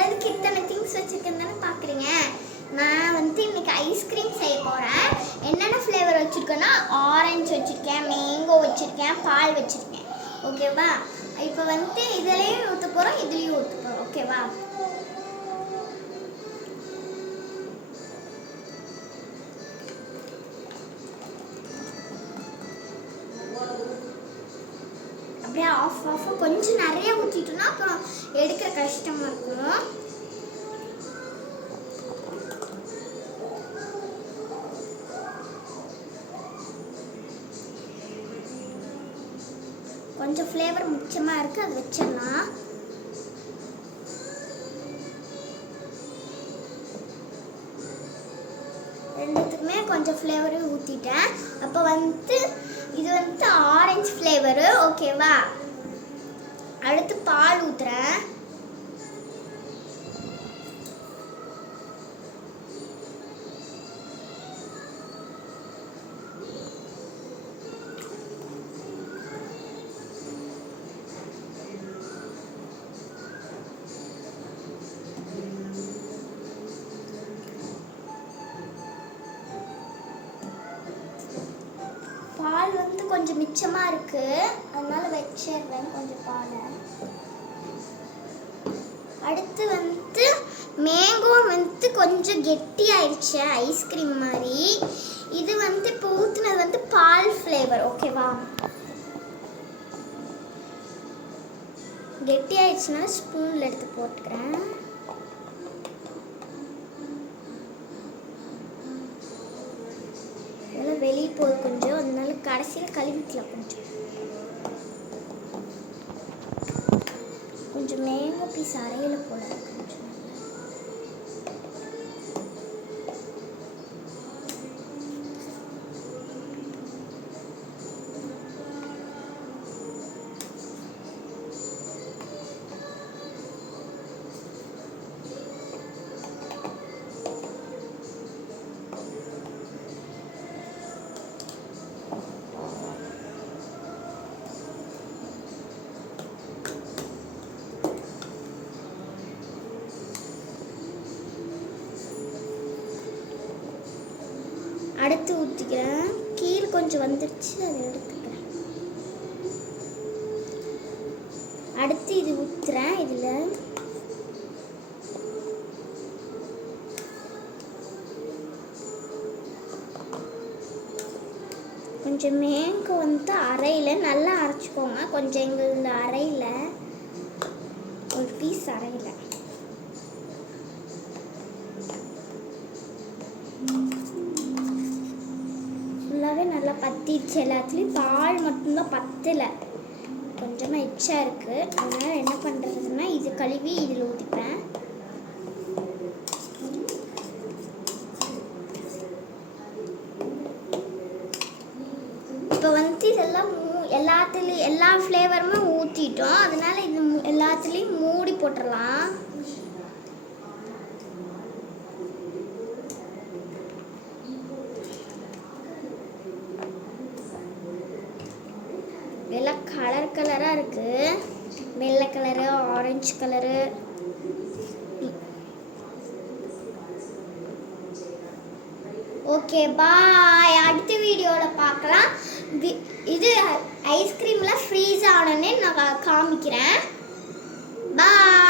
எதுக்கு இத்தனை திங்ஸ் வச்சுருக்கேன்னு தானே பார்க்குறீங்க. நான் வந்து இன்னைக்கு ஐஸ்கிரீம் செய்ய போகிறேன். என்னென்ன ஃப்ளேவர் வச்சுருக்கேன்னா ஆரஞ்சு வச்சுருக்கேன், மேங்கோ வச்சுருக்கேன், பால் வச்சுருக்கேன். ஓகேவா? இப்போ வந்து இதுலேயும் ஊற்ற போகிறோம், இதுலேயும் ஊற்ற போகிறோம். ஓகேவா? அப்படியே ஆஃப் கொஞ்சம் நிறைய ஊற்றிட்டோம்னா அப்புறம் எடுக்கிற கஷ்டமாக இருக்கும். கொஞ்சம் ஃப்ளேவர் மிச்சமாக இருக்குது, அது வச்சிடலாம். ரெண்டுத்துக்குமே கொஞ்சம் ஃப்ளேவரு ஊற்றிட்டேன். அப்போ வந்து இது வந்து ஆரஞ்சு ஃப்ளேவரு. ஓகேவா? அடுத்து பால் ஊற்றுறேன். பால் வந்து கொஞ்சம் மிச்சமாக இருக்குது, அதனால வச்சிடுறேன் கொஞ்சம் பாலை. அடுத்து வந்து மேங்கோ வந்து கொஞ்சம் கெட்டி ஆயிடுச்சு, ஐஸ்கிரீம் மாதிரி. இது வந்து இப்போ ஊற்றுனது வந்து பால் ஃப்ளேவர். ஓகேவா? கெட்டி ஆயிடுச்சுன்னா ஸ்பூனில் எடுத்து போட்டுக்கிறேன். வெளியே போகுது கொஞ்சம், அதனால கடைசியில் கழுவிக்கலாம். கொஞ்சம் மேங்கோ பீஸ் அரையில போல கொஞ்சம். அடுத்து ஊற்றிக்கிறேன். கீழே கொஞ்சம் வந்துடுச்சு, அதை எடுத்துக்கிறேன். அடுத்து இது ஊற்றுறேன். இதில் கொஞ்சம் மேங்கோ வந்து அரையில் நல்லா அரைச்சிக்கோங்க. கொஞ்சம் எங்கள் அரையில் ஒரு பீஸ் அரையில் நல்லா பத்திடுச்சு. எல்லாத்துலேயும் பால் மட்டும்தான் பத்தலை, கொஞ்சமாக எச்சா இருக்குது. அதனால் என்ன பண்ணுறதுன்னா இது கழுவி இதில் ஊற்றிப்பேன். இப்போ வந்து இதெல்லாம் எல்லா ஃப்ளேவருமே ஊற்றிட்டோம். அதனால் இது எல்லாத்துலேயும் மூடி போட்டுடலாம். எல்லாம் கலராக இருக்குது. வெள்ளை கலரு, ஆரஞ்சு கலரு. ஓகே, பாய். அடுத்த வீடியோவில் பார்க்கலாம். இது ஐஸ்கிரீமில் ஃப்ரீஸ் ஆனோன்னே நான் காமிக்கிறேன். பாய்.